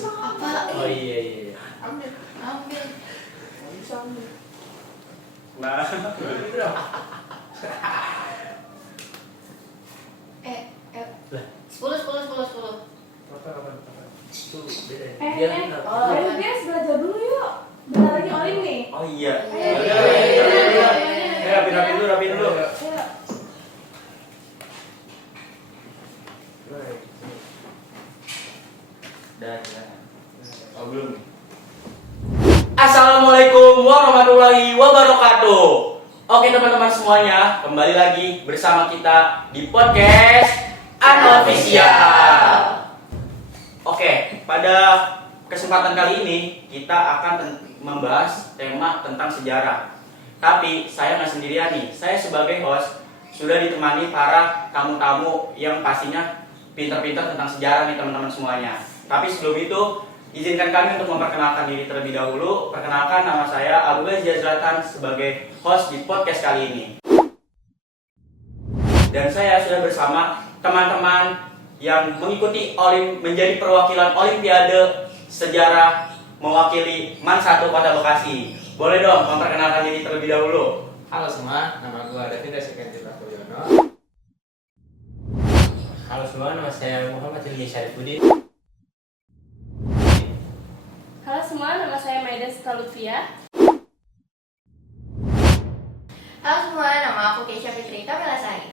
Apa? Oh iya. Ambil. Bisa ambil. Nah, Lah. 10. Kapan? Tuh beda ya. Dia belajar dulu yuk. Bentar lagi olim nih. Oh iya. Ayo. Rapi dulu. Dan oh belum. Assalamualaikum warahmatullahi wabarakatuh. Oke teman-teman semuanya, kembali lagi bersama kita di podcast Unofficial. Oke, pada kesempatan kali ini kita akan membahas tema tentang sejarah. Tapi saya nggak sendirian nih, saya sebagai host sudah ditemani para tamu-tamu yang pastinya pintar-pintar tentang sejarah nih teman-teman semuanya. Tapi sebelum itu, izinkan kami untuk memperkenalkan diri terlebih dahulu. Perkenalkan, nama saya Abu Ghazia Zlatan sebagai host di podcast kali ini. Dan saya sudah bersama teman-teman yang mengikuti menjadi perwakilan Olimpiade Sejarah mewakili MAN 1 Kota Bekasi. Boleh dong memperkenalkan diri terlebih dahulu. Halo semua, nama gue Davin Sekanti Prakoyono. Halo semua, nama saya Muhammad Ilmi Syarifuddin. Halo semua, nama saya Maida Stalutfia. Halo semua, nama aku Keisha Fitrita Melasari.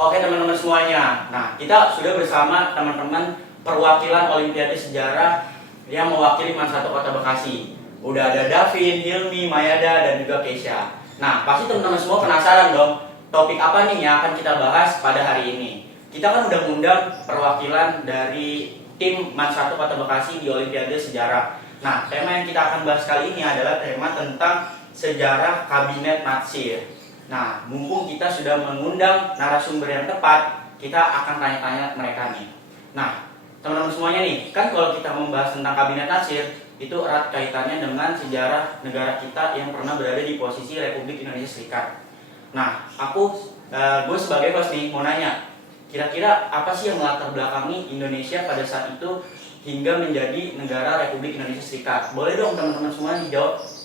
Oke teman-teman semuanya, nah kita sudah bersama teman-teman perwakilan Olimpiade Sejarah yang mewakili MAN 1 Kota Bekasi. Udah ada Davin, Hilmi, Mayada, dan juga Keisha. Nah pasti teman-teman semua penasaran dong, topik apa nih yang akan kita bahas pada hari ini. Kita kan udah ngundang perwakilan dari tim MAN 1 Kota Bekasi di Olimpiade Sejarah. Nah tema yang kita akan bahas kali ini adalah tema tentang sejarah Kabinet Natsir. Nah, mumpung kita sudah mengundang narasumber yang tepat, kita akan tanya-tanya mereka nih. Nah, teman-teman semuanya nih, kan kalau kita membahas tentang Kabinet Natsir, itu erat kaitannya dengan sejarah negara kita yang pernah berada di posisi Republik Indonesia Serikat. Nah, gue sebagai host nih mau nanya, kira-kira apa sih yang melatar belakangi Indonesia pada saat itu hingga menjadi negara Republik Indonesia Serikat? Boleh dong teman-teman semua dijawab.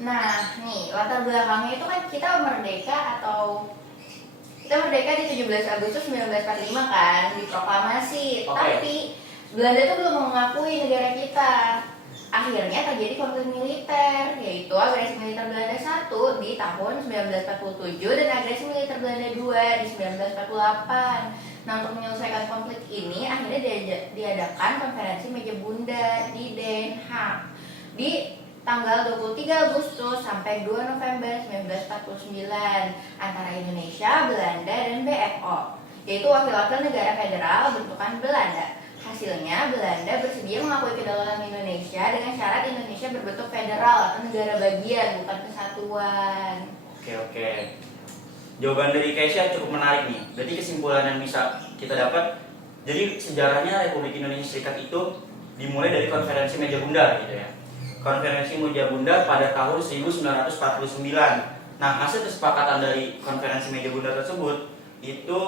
Nah, nih latar belakangnya itu kan kita merdeka di 17 Agustus 1945 kan, diproklamasi. Oke. Tapi Belanda itu belum mengakui negara kita. Akhirnya terjadi konflik militer, yaitu agresi militer Belanda 1 di tahun 1947 dan agresi militer Belanda 2 di 1948. Nah, untuk menyelesaikan konflik ini akhirnya diadakan konferensi meja bundar di Den Haag di tanggal 23 Agustus sampai 2 November 1949 antara Indonesia, Belanda, dan BFO, yaitu wakil-wakil negara federal bentukan Belanda. Hasilnya, Belanda bersedia mengakui kedaulatan Indonesia dengan syarat Indonesia berbentuk federal atau negara bagian, bukan kesatuan. Oke. Jawaban dari Keisha cukup menarik nih. Jadi kesimpulan yang bisa kita dapat, jadi sejarahnya Republik Indonesia Serikat itu dimulai dari konferensi meja bundar gitu ya. Konferensi Meja Bundar pada tahun 1949. Nah, hasil kesepakatan dari konferensi Meja Bundar tersebut itu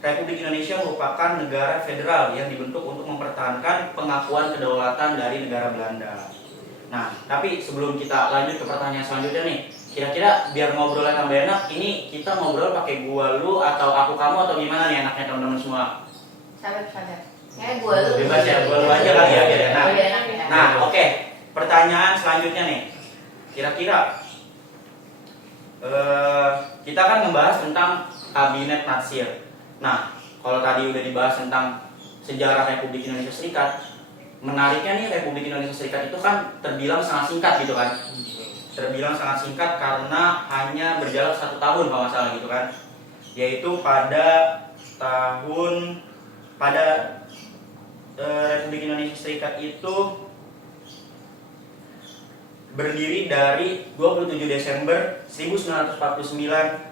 Republik Indonesia merupakan negara federal yang dibentuk untuk mempertahankan pengakuan kedaulatan dari negara Belanda. Nah, tapi sebelum kita lanjut ke pertanyaan selanjutnya nih, kira-kira biar ngobrolnya tambah enak, ini kita ngobrol pakai gua lu atau aku kamu atau gimana nih enaknya teman-teman semua? Sabar. Kayak gue lu. Bebas ya, gua lu aja kali ya biar enak. Lebih enak ya. Nah, oke. Pertanyaan selanjutnya nih, kira-kira kita akan membahas tentang Kabinet Natsir. Nah, kalau tadi udah dibahas tentang sejarah Republik Indonesia Serikat, menariknya nih Republik Indonesia Serikat itu kan terbilang sangat singkat gitu kan? Terbilang sangat singkat karena hanya berjalan 1 tahun kalau nggak salah gitu kan? Yaitu Republik Indonesia Serikat itu berdiri dari 27 Desember 1949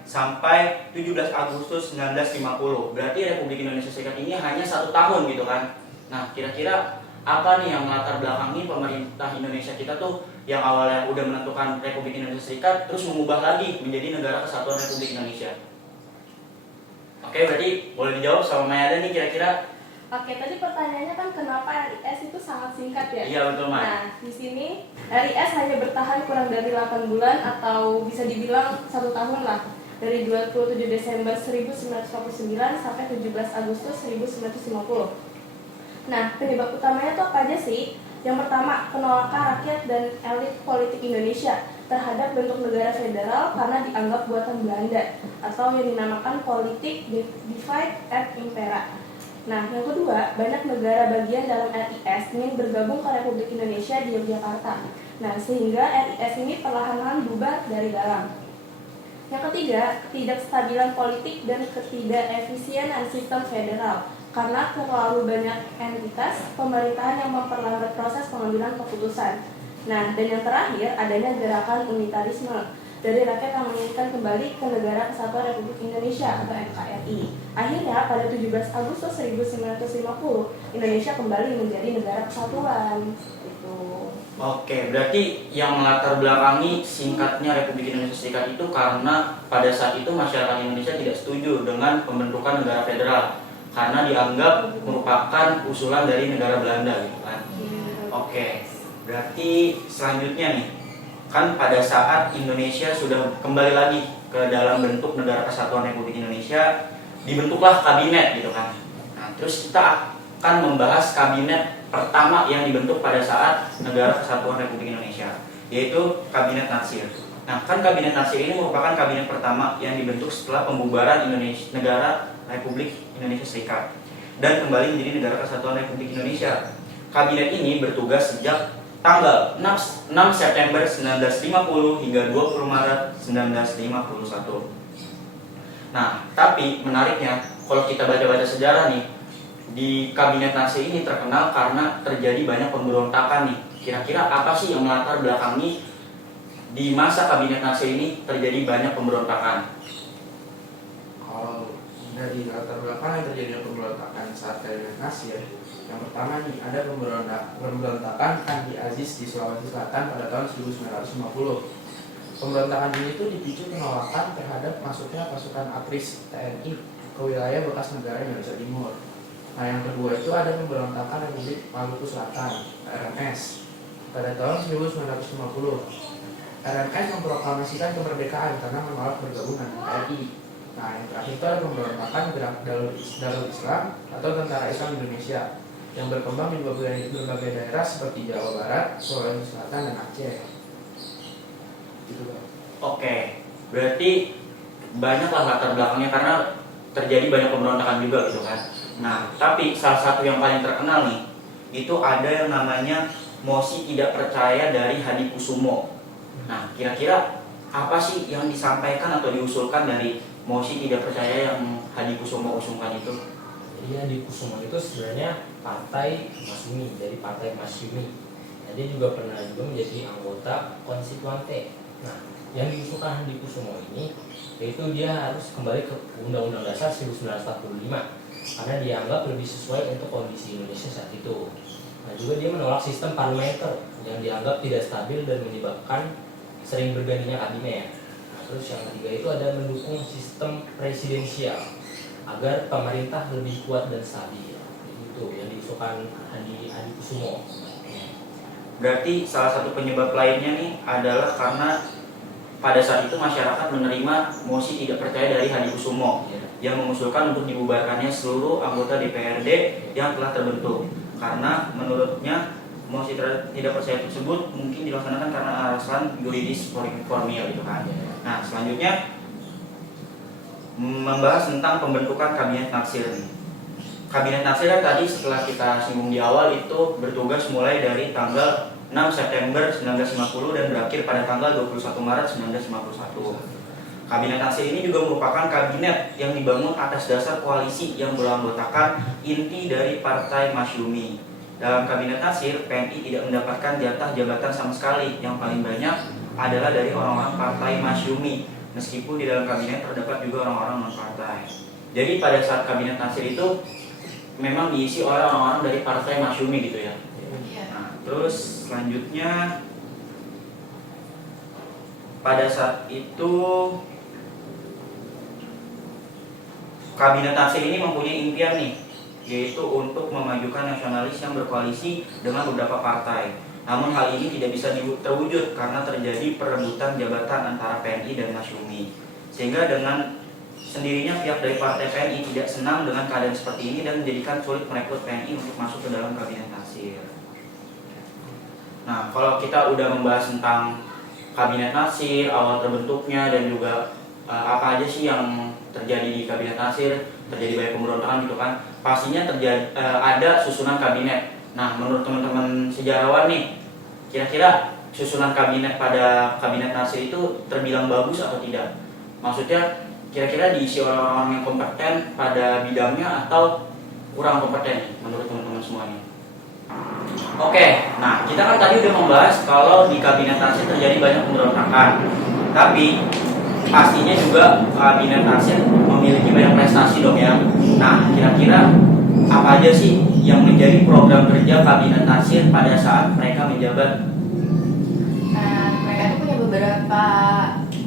sampai 17 Agustus 1950. Berarti Republik Indonesia Serikat ini hanya 1 tahun gitu kan. Nah, kira-kira apa nih yang melatar belakangi pemerintah Indonesia kita tuh yang awalnya udah menentukan Republik Indonesia Serikat terus mengubah lagi menjadi Negara Kesatuan Republik Indonesia? Oke, berarti boleh dijawab sama Mayada nih kira-kira Oke, tadi pertanyaannya kan kenapa RIS itu sangat singkat ya? Iya betul, Mai. Nah, di sini RIS hanya bertahan kurang dari 8 bulan atau bisa dibilang 1 tahun lah. Dari 27 Desember 1949 sampai 17 Agustus 1950. Nah, penyebab utamanya itu apa aja sih? Yang pertama, penolakan rakyat dan elit politik Indonesia terhadap bentuk negara federal karena dianggap buatan Belanda atau yang dinamakan politik divide et impera. Nah, yang kedua, banyak negara bagian dalam RIS ingin bergabung ke Republik Indonesia di Yogyakarta. Nah, sehingga RIS ini perlahan-lahan bubar dari dalam. Yang ketiga, ketidakstabilan politik dan ketidakefisienan sistem federal karena terlalu banyak entitas pemerintahan yang memperlambat proses pengambilan keputusan. Nah, dan yang terakhir, adanya gerakan unitarisme dari rakyat yang menginginkan kembali ke Negara Kesatuan Republik Indonesia atau NKRI. Akhirnya, pada 17 Agustus 1950, Indonesia kembali menjadi negara kesatuan. Itu. Oke, berarti yang melatar belakangi singkatnya Republik Indonesia Serikat itu karena pada saat itu masyarakat Indonesia tidak setuju dengan pembentukan negara federal karena dianggap merupakan usulan dari negara Belanda gitu kan. Oke, berarti selanjutnya nih, kan pada saat Indonesia sudah kembali lagi ke dalam bentuk negara kesatuan Republik Indonesia, dibentuklah kabinet gitu kan. Nah, terus kita akan membahas kabinet pertama yang dibentuk pada saat negara kesatuan Republik Indonesia, yaitu Kabinet Natsir. Nah, kan Kabinet Natsir ini merupakan kabinet pertama yang dibentuk setelah pembubaran negara Republik Indonesia Serikat dan kembali menjadi negara kesatuan Republik Indonesia. Kabinet ini bertugas sejak tanggal 6 September 1950 hingga 20 Maret 1951. Nah, tapi menariknya kalau kita baca-baca sejarah nih, di Kabinet Natsir ini terkenal karena terjadi banyak pemberontakan nih. Kira-kira apa sih yang melatar belakangi di masa Kabinet Natsir ini terjadi banyak pemberontakan? Kalau dari latar belakang yang terjadi pemberontakan saat Kabinet Natsir, yang pertama nih ada pemberontakan Andi Aziz di Sulawesi Selatan pada tahun 1950. Pemberontakan ini tuh dipicu penolakan terhadap masuknya pasukan APRIS TNI ke wilayah bekas negara Indonesia Timur. Nah, yang kedua itu ada pemberontakan Republik Maluku Selatan (RMS) pada tahun 1950. RMS memproklamasikan kemerdekaan karena menolak bergabung dengan TNI. Nah, yang terakhir itu ada pemberontakan Gerak Darul Islam atau Tentara Islam Indonesia yang berkembang di berbagai daerah seperti Jawa Barat, Sulawesi Selatan, dan Aceh. Gitu, Bang. Oke, berarti banyaklah latar belakangnya karena terjadi banyak pemberontakan juga gitu kan. Nah, tapi salah satu yang paling terkenal nih, itu ada yang namanya mosi tidak percaya dari Hadikusumo. Nah, kira-kira apa sih yang disampaikan atau diusulkan dari mosi tidak percaya yang Hadikusumo usungkan itu? Jadi Hadikusumo itu sebenarnya partai Masyumi, dari partai Masyumi. Nah, dia juga pernah menjadi anggota konstituante. Nah, yang diusulkan Hadikusumo ini yaitu dia harus kembali ke Undang-Undang Dasar 1945 karena dianggap lebih sesuai untuk kondisi Indonesia saat itu. Nah, juga dia menolak sistem parlementer yang dianggap tidak stabil dan menyebabkan sering bergantinya kabinet. Nah, terus yang ketiga itu ada mendukung sistem presidensial agar pemerintah lebih kuat dan stabil. Itu yang diusulkan Hadikusumo. Berarti salah satu penyebab lainnya nih adalah karena pada saat itu masyarakat menerima mosi tidak percaya dari Hadikusumo yang mengusulkan untuk dibubarkannya seluruh anggota DPRD yang telah terbentuk karena menurutnya mosi tidak percaya tersebut mungkin dilaksanakan karena alasan yuridis formil gitu kan. Nah, selanjutnya membahas tentang pembentukan Kabinet Natsir nih. Kabinet Natsir kan tadi setelah kita singgung di awal itu bertugas mulai dari tanggal 6 September 1950 dan berakhir pada tanggal 21 Maret 1951. Kabinet Natsir ini juga merupakan kabinet yang dibangun atas dasar koalisi yang beranggotakan inti dari Partai Masyumi. Dalam Kabinet Natsir, PNI tidak mendapatkan jatah jabatan sama sekali. Yang paling banyak adalah dari orang-orang Partai Masyumi. Meskipun di dalam kabinet terdapat juga orang-orang non-partai. Jadi pada saat Kabinet Natsir itu memang diisi oleh orang-orang dari Partai Masyumi gitu ya. Nah, terus selanjutnya pada saat itu Kabinet Natsir ini mempunyai impian nih, yaitu untuk memajukan nasionalis yang berkoalisi dengan beberapa partai. Namun hal ini tidak bisa terwujud karena terjadi perebutan jabatan antara PNI dan Masyumi. Sehingga dengan sendirinya pihak dari partai PNI tidak senang dengan keadaan seperti ini dan menjadikan sulit merekrut PNI untuk masuk ke dalam kabinet Natsir. Nah, kalau kita udah membahas tentang kabinet Natsir, awal terbentuknya dan juga apa aja sih yang terjadi di kabinet Natsir, terjadi banyak pemberontakan gitu kan, pastinya terjadi ada susunan kabinet. Nah, menurut teman-teman sejarawan nih, kira-kira susunan kabinet pada kabinet Natsir itu terbilang bagus atau tidak? Maksudnya kira-kira diisi orang-orang yang kompeten pada bidangnya atau kurang kompeten menurut teman-teman semuanya? Oke, nah kita kan tadi udah membahas kalau di kabinet Natsir terjadi banyak pemberontakan, tapi pastinya juga kabinet Natsir memiliki banyak prestasi dong ya. Nah, kira-kira apa aja sih yang menjadi program kerja kabinet Natsir pada saat mereka menjabat? Nah, mereka tuh punya beberapa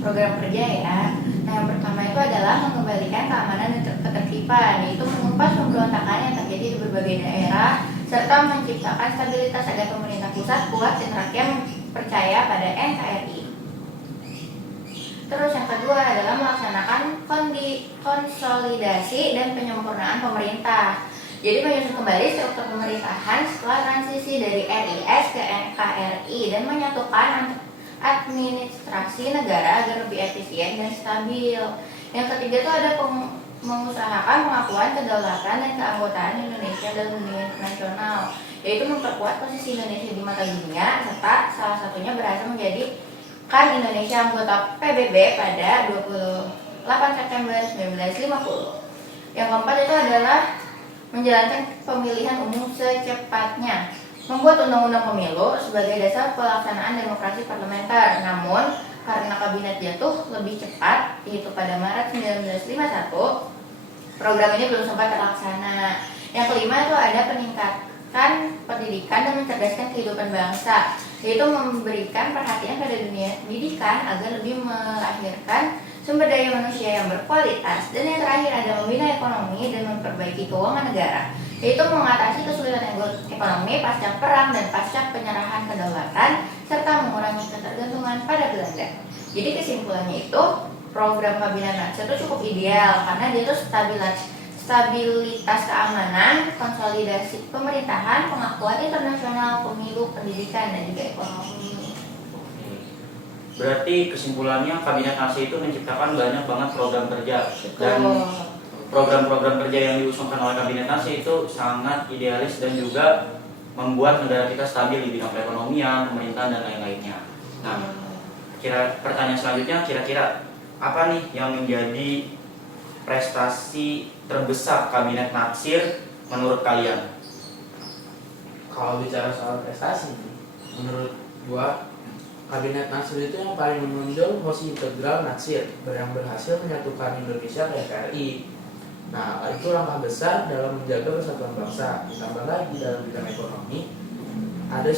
program kerja ya. Nah, yang pertama itu adalah mengembalikan keamanan dan ketertiban, yaitu mengupas pemberontakan yang terjadi di berbagai daerah, serta menciptakan stabilitas agar pemerintah pusat kuat dan rakyat percaya pada NKRI. Terus yang kedua adalah melaksanakan konsolidasi dan penyempurnaan pemerintah. Jadi menyusun kembali struktur pemerintahan setelah transisi dari RIS ke NKRI dan menyatukan administrasi negara agar lebih efisien dan stabil. Yang ketiga itu ada mengusahakan pengakuan kedaulatan dan keanggotaan Indonesia dalam dunia internasional, yaitu memperkuat posisi Indonesia di mata dunia, serta salah satunya berhasil menjadikan Indonesia anggota PBB pada 28 September 1950. Yang keempat itu adalah menjalankan pemilihan umum secepatnya, membuat undang-undang pemilu sebagai dasar pelaksanaan demokrasi parlementer. Namun karena kabinet jatuh lebih cepat, yaitu pada Maret 1951, program ini belum sempat terlaksana. Yang kelima itu ada peningkatan pendidikan dan mencerdaskan kehidupan bangsa, yaitu memberikan perhatian pada dunia pendidikan agar lebih melahirkan sumber daya manusia yang berkualitas. Dan yang terakhir ada membina ekonomi dan memperbaiki keuangan negara, yaitu mengatasi kesulitan ekonomi pasca perang dan pasca penyerahan kedaulatan, serta mengurangi ketergantungan pada Belanda. Jadi kesimpulannya itu program kabinet Natsir itu cukup ideal karena dia itu stabilitas keamanan, konsolidasi pemerintahan, pengakuan internasional, pemilu, pendidikan, dan juga ekonomi. Berarti kesimpulannya kabinet Natsir itu menciptakan banyak banget program kerja. Dan program-program kerja yang diusungkan oleh kabinet Natsir itu sangat idealis dan juga membuat negara kita stabil di bidang perekonomian, pemerintahan, dan lain-lainnya. Nah, pertanyaan selanjutnya, kira-kira apa nih yang menjadi prestasi terbesar kabinet Natsir menurut kalian? Kalau bicara soal prestasi, menurut gua kabinet Natsir itu yang paling menonjol mosi integral Natsir yang berhasil menyatukan Indonesia ke NKRI. Nah, itu langkah besar dalam menjaga persatuan bangsa. Ditambah lagi dalam bidang ekonomi, ada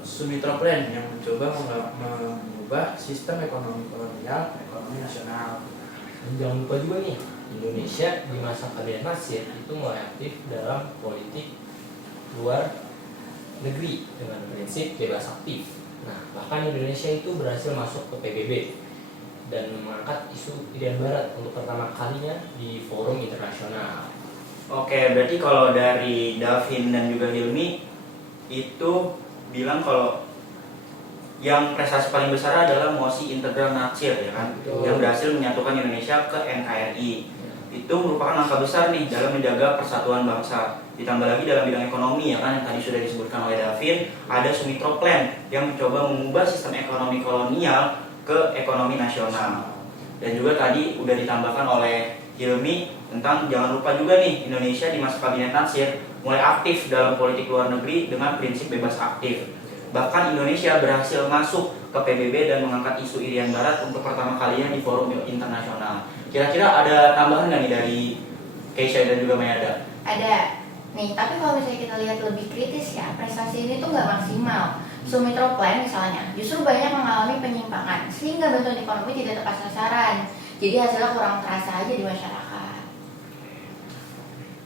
Sumitra Plan yang mencoba mengubah sistem ekonomi kolonial ke ekonomi nasional. Dan jangan lupa juga nih, Indonesia di masa kabinet Natsir itu mulai aktif dalam politik luar negeri dengan prinsip bebas aktif. Nah, bahkan Indonesia itu berhasil masuk ke PBB dan mengangkat isu Irian Barat untuk pertama kalinya di forum internasional. Oke, berarti kalau dari Davin dan juga Hilmi itu bilang kalau yang prestasi paling besar adalah mosi integral Natsir ya kan, yang berhasil menyatukan Indonesia ke NKRI. Itu merupakan langkah besar nih dalam menjaga persatuan bangsa. Ditambah lagi dalam bidang ekonomi ya kan, yang tadi sudah disebutkan oleh Davin, ada Sumitra Plan yang mencoba mengubah sistem ekonomi kolonial ke ekonomi nasional. Dan juga tadi udah ditambahkan oleh Hilmi tentang jangan lupa juga nih, Indonesia di masa kabinet Natsir mulai aktif dalam politik luar negeri dengan prinsip bebas aktif. Bahkan Indonesia berhasil masuk ke PBB dan mengangkat isu Irian Barat untuk pertama kalinya di forum internasional. Kira-kira ada tambahan nggak nih dari Keisha dan juga Mayada? Ada nih, tapi kalau misalnya kita lihat lebih kritis ya, prestasi ini tuh nggak maksimal. Sumitra Plan misalnya justru banyak mengalami penyimpangan sehingga bantuan ekonomi tidak tepat sasaran, jadi hasilnya kurang terasa aja di masyarakat.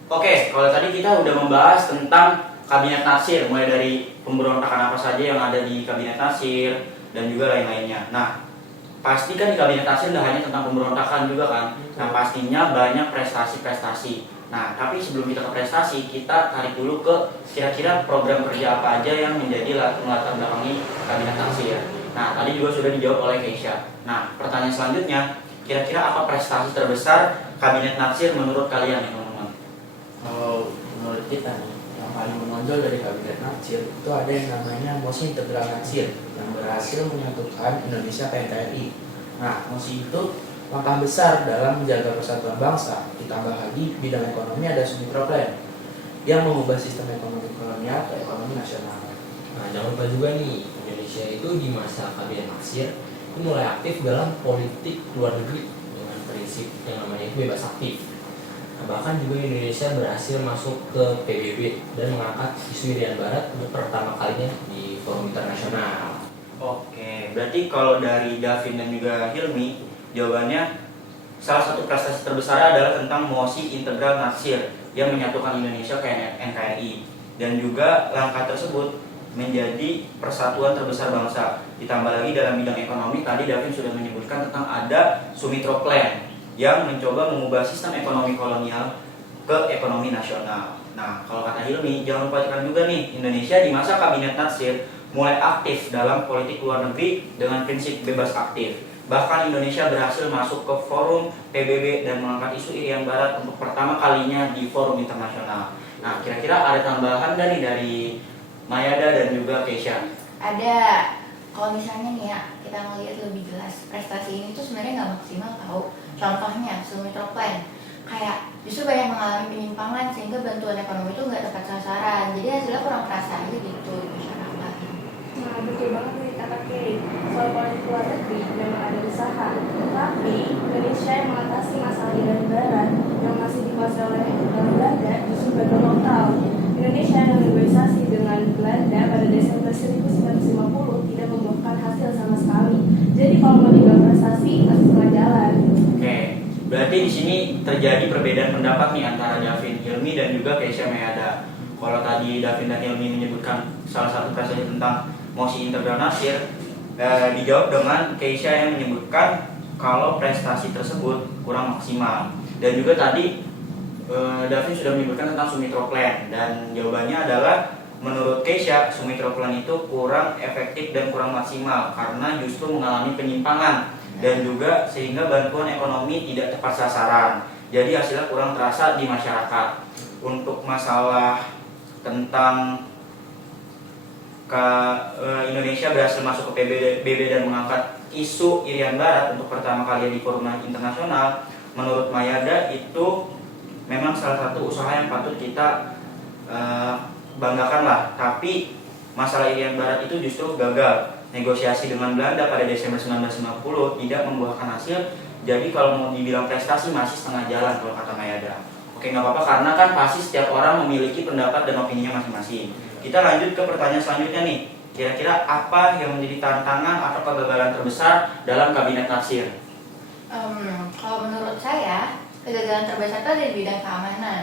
Oke, kalau tadi kita udah membahas tentang Kabinet Natsir, mulai dari pemberontakan apa saja yang ada di Kabinet Natsir dan juga lain-lainnya. Nah, pasti kan di Kabinet Natsir tidak hanya tentang pemberontakan juga kan. Nah, pastinya banyak prestasi-prestasi. Nah, tapi sebelum kita ke prestasi, kita tarik dulu ke kira-kira program kerja apa aja yang menjadi latar belakangi Kabinet Natsir. Nah, tadi juga sudah dijawab oleh Keisha. Nah, pertanyaan selanjutnya, kira-kira apa prestasi terbesar Kabinet Natsir menurut kalian ya teman-teman? Kalau menurut kita nih, yang paling menonjol dari Kabinet Natsir itu ada yang namanya Mosi Integral Natsir yang berhasil menyatukan Indonesia ke NKRI. Nah, Mosi itu langkah besar dalam menjaga persatuan bangsa. Ditambah lagi bidang ekonomi ada Sumitra Plan yang mengubah sistem ekonomi kolonial ke ekonomi nasional. Nah, jangan lupa juga nih, Indonesia itu di masa Kabinet Natsir itu mulai aktif dalam politik luar negeri dengan prinsip yang namanya itu bebas aktif. Nah, bahkan juga Indonesia berhasil masuk ke PBB dan mengangkat isu Irian Barat untuk pertama kalinya di forum internasional. Oke, berarti kalau dari Davin dan juga Hilmi, jawabannya salah satu prestasi terbesar adalah tentang Mosi Integral Natsir yang menyatukan Indonesia ke NKRI, dan juga langkah tersebut menjadi persatuan terbesar bangsa. Ditambah lagi dalam bidang ekonomi, tadi Davin sudah menyebutkan tentang ada Sumitra Plan yang mencoba mengubah sistem ekonomi kolonial ke ekonomi nasional. Nah, kalau kata Hilmi, jangan lupakan juga nih, Indonesia di masa Kabinet Natsir mulai aktif dalam politik luar negeri dengan prinsip bebas aktif. Bahkan Indonesia berhasil masuk ke forum PBB dan mengangkat isu Irian Barat untuk pertama kalinya di forum internasional. Nah, kira-kira ada tambahan nggak nih dari Mayada dan juga Keisha? Ada. Kalau misalnya nih ya, kita ngelihat lebih jelas prestasi ini tuh sebenarnya nggak maksimal tau. Contohnya Sumitra Plan, kayak justru banyak mengalami penyimpangan sehingga bantuan ekonomi itu nggak tepat sasaran. Jadi hasilnya kurang terasa aja gitu di masyarakat. Nah, betul banget nih kata Kay. Soal politik luar negeri memang ada usaha, tetapi Indonesia yang mengatasi masalah Irian Barat yang masih dikuasai oleh Belanda justru gagal total. Indonesia yang negosiasi dengan Belanda pada Desember 1950 tidak membuahkan hasil sama sekali. Jadi kalau mau dibilang prestasi, masih setengah jalan. Oke, berarti di sini terjadi perbedaan pendapat nih antara Davin, Hilmi dan juga Keisha Mayada. Kalau tadi Davin dan Hilmi menyebutkan salah satu prestasi tentang Mosi Integral Natsir, dijawab dengan Keisha yang menyebutkan kalau prestasi tersebut kurang maksimal. Dan juga tadi Davin sudah menyebutkan tentang Sumitra Plan, dan jawabannya adalah menurut Keisha, Sumitra Plan itu kurang efektif dan kurang maksimal karena justru mengalami penyimpangan dan juga sehingga bantuan ekonomi tidak tepat sasaran. Jadi hasilnya kurang terasa di masyarakat. Untuk masalah tentang Indonesia berhasil masuk ke PBB dan mengangkat isu Irian Barat untuk pertama kali di forum internasional, menurut Mayada itu memang salah satu usaha yang patut kita banggakan lah. Tapi masalah Irian Barat itu justru gagal. Negosiasi dengan Belanda pada Desember 1950 tidak membuahkan hasil. Jadi kalau mau dibilang prestasi masih setengah jalan kalau kata Mayada. Oke, nggak apa-apa karena kan pasti setiap orang memiliki pendapat dan opininya masing-masing. Kita lanjut ke pertanyaan selanjutnya nih. Kira-kira apa yang menjadi tantangan atau kegagalan terbesar dalam Kabinet Natsir? Kalau menurut saya, kegagalan terbesar itu ada di bidang keamanan.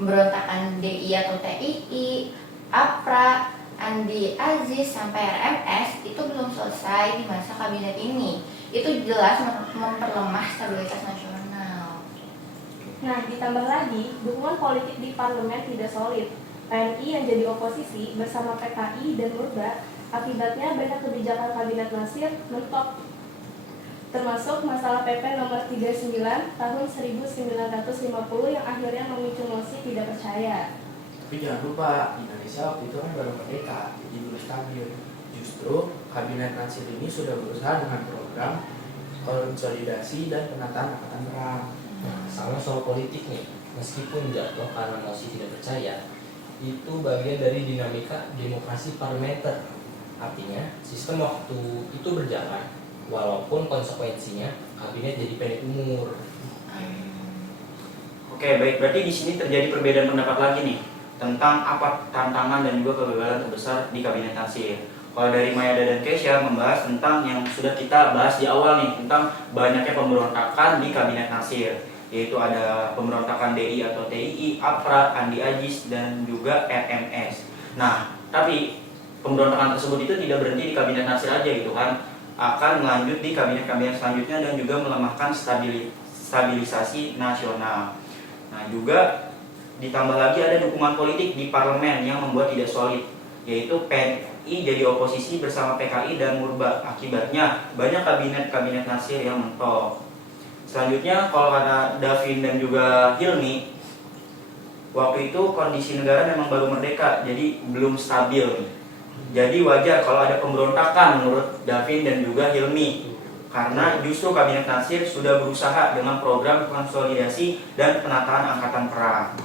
Pemberontakan DI atau TII, APRA, Andi Aziz sampai RMS itu belum selesai di masa kabinet ini. Itu jelas memperlemah stabilitas nasional. Nah, ditambah lagi, dukungan politik di parlemen tidak solid. PNI yang jadi oposisi bersama PKI dan Murba, akibatnya banyak kebijakan Kabinet Natsir mentok. Termasuk masalah PP nomor 39 tahun 1950 yang akhirnya memicu mosi tidak percaya. Tapi jangan lupa, Indonesia waktu itu kan baru merdeka, jadi belum stabil. Justru Kabinet Natsir ini sudah berusaha dengan program konsolidasi dan penataan angkatan perang. Nah, sama soal politik nih, meskipun jatuh karena mosi tidak percaya, itu bagian dari dinamika demokrasi parlementer. Artinya, sistem waktu itu berjalan, walaupun konsekuensinya kabinet jadi pendek umur. Oke, baik. Berarti di sini terjadi perbedaan pendapat lagi nih tentang apa tantangan dan juga kegagalan terbesar di Kabinet Natsir. Kalau dari Mayada dan Keisha membahas tentang yang sudah kita bahas di awal nih, tentang banyaknya pemberontakan di Kabinet Natsir. yaitu ada pemberontakan DI atau TII, APRA, Andi Agis, dan juga RMS. Nah, tapi pemberontakan tersebut itu tidak berhenti di kabinet Nasir aja gitu kan, akan melanjut di kabinet-kabinet selanjutnya dan juga melemahkan stabilisasi nasional. Nah, juga ditambah lagi ada dukungan politik di parlemen yang membuat tidak solid, yaitu PNI jadi oposisi bersama PKI dan Murba. Akibatnya banyak kabinet Nasir yang mentok. Selanjutnya kalau kata Davin dan juga Hilmi, waktu itu kondisi negara memang baru merdeka, jadi belum stabil. Jadi wajar kalau ada pemberontakan menurut Davin dan juga Hilmi, karena justru kabinet Nasir sudah berusaha dengan program konsolidasi dan penataan angkatan perang.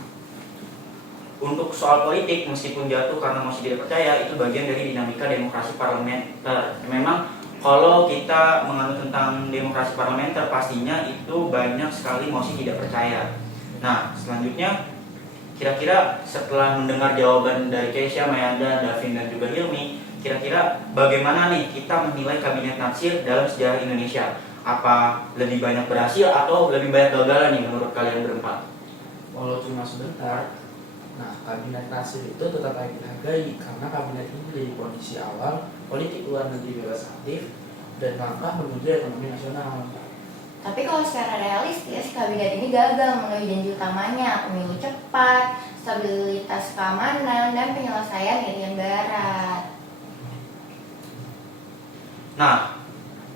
Untuk soal politik, meskipun jatuh karena masih tidak percaya, itu bagian dari dinamika demokrasi parlementer. Memang kalau kita menganut tentang demokrasi parlementer, pastinya itu banyak sekali mosi tidak percaya. Nah, selanjutnya kira-kira setelah mendengar jawaban dari Keisha, Mayanda, Davin, dan juga Hilmi, kira-kira bagaimana nih kita menilai kabinet Nasir dalam sejarah Indonesia? Apa lebih banyak berhasil atau lebih banyak gagal nih menurut kalian berempat? Walau cuma sebentar, nah kabinet Nasir itu tetap baik kita hargai karena kabinet ini menjadi kondisi awal politik luar negeri bebas aktif dan langkah menuju ekonomi nasional. Tapi kalau secara realistis, kabinet ini gagal memenuhi janji utamanya, pemilu cepat, stabilitas keamanan, dan penyelesaian Irian Barat. Nah,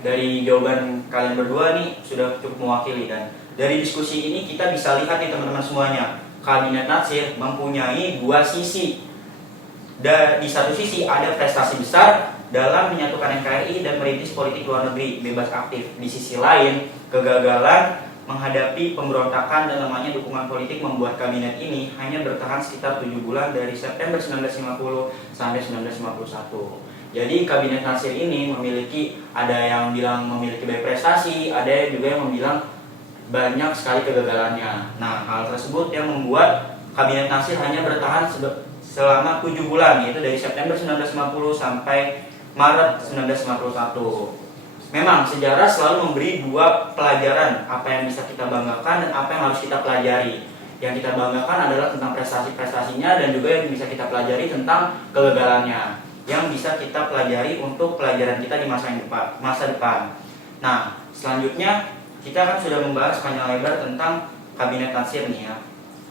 dari jawaban kalian berdua nih sudah cukup mewakili, dan dari diskusi ini kita bisa lihat nih teman-teman semuanya, kabinet Nasir mempunyai dua sisi. Dan di satu sisi ada prestasi besar dalam menyatukan NKRI dan merintis politik luar negeri bebas aktif. Di sisi lain, kegagalan menghadapi pemberontakan dan lemahnya dukungan politik membuat kabinet ini hanya bertahan sekitar 7 bulan dari September 1950 sampai 1951. Jadi kabinet Nasir ini memiliki, ada yang bilang memiliki banyak prestasi, ada juga yang bilang banyak sekali kegagalannya. Nah, hal tersebut yang membuat kabinet Nasir hanya bertahan selama 7 bulan, yaitu dari September 1950 sampai Maret 1951. Memang sejarah selalu memberi dua pelajaran, apa yang bisa kita banggakan dan apa yang harus kita pelajari. Yang kita banggakan adalah tentang prestasi-prestasinya dan juga yang bisa kita pelajari tentang kegagalannya, yang bisa kita pelajari untuk pelajaran kita di masa depan. Nah, selanjutnya kita kan sudah membahas panjang lebar tentang kabinet Nasir nih ya.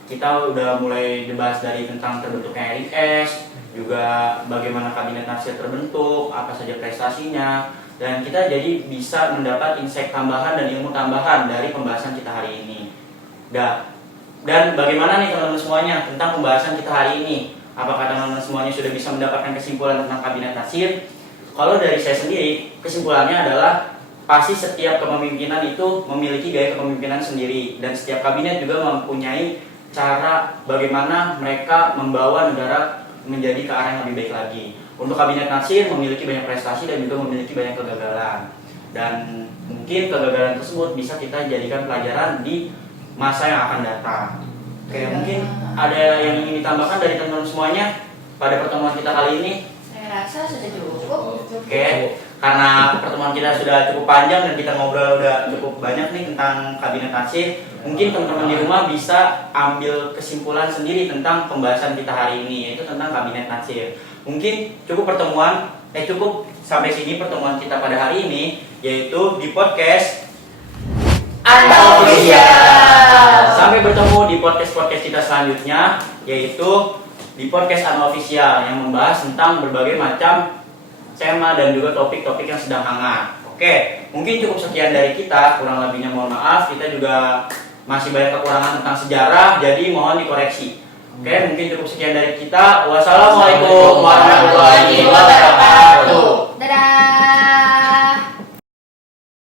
Kita udah mulai dibahas dari tentang terbentuknya RIS, juga bagaimana kabinet Nasir terbentuk, apa saja prestasinya, dan kita jadi bisa mendapat insight tambahan dan ilmu tambahan dari pembahasan kita hari ini. Dan bagaimana nih teman-teman semuanya tentang pembahasan kita hari ini? Apakah teman-teman semuanya sudah bisa mendapatkan kesimpulan tentang kabinet Nasir? Kalau dari saya sendiri, kesimpulannya adalah pasti setiap kepemimpinan itu memiliki gaya kepemimpinan sendiri, dan setiap kabinet juga mempunyai cara bagaimana mereka membawa negara menjadi ke arah yang lebih baik lagi. Untuk kabinet Nasir memiliki banyak prestasi dan juga memiliki banyak kegagalan, dan mungkin kegagalan tersebut bisa kita jadikan pelajaran di masa yang akan datang. Oke, mungkin ada yang ingin ditambahkan dari teman-teman semuanya pada pertemuan kita kali ini? Saya rasa sudah cukup. Oke, karena pertemuan kita sudah cukup panjang dan kita ngobrol udah cukup banyak nih tentang kabinet Nasir, mungkin teman-teman di rumah bisa ambil kesimpulan sendiri tentang pembahasan kita hari ini, yaitu tentang kabinet Nasir. Mungkin cukup sampai sini pertemuan kita pada hari ini, yaitu di podcast Unofficial. Sampai bertemu di podcast kita selanjutnya, yaitu di podcast Unofficial yang membahas tentang berbagai macam tema dan juga topik-topik yang sedang hangat. Oke, mungkin cukup sekian dari kita, kurang lebihnya mohon maaf. Kita juga masih banyak kekurangan tentang sejarah, jadi mohon dikoreksi. Oke, mungkin cukup sekian dari kita. Wassalamualaikum warahmatullahi wabarakatuh.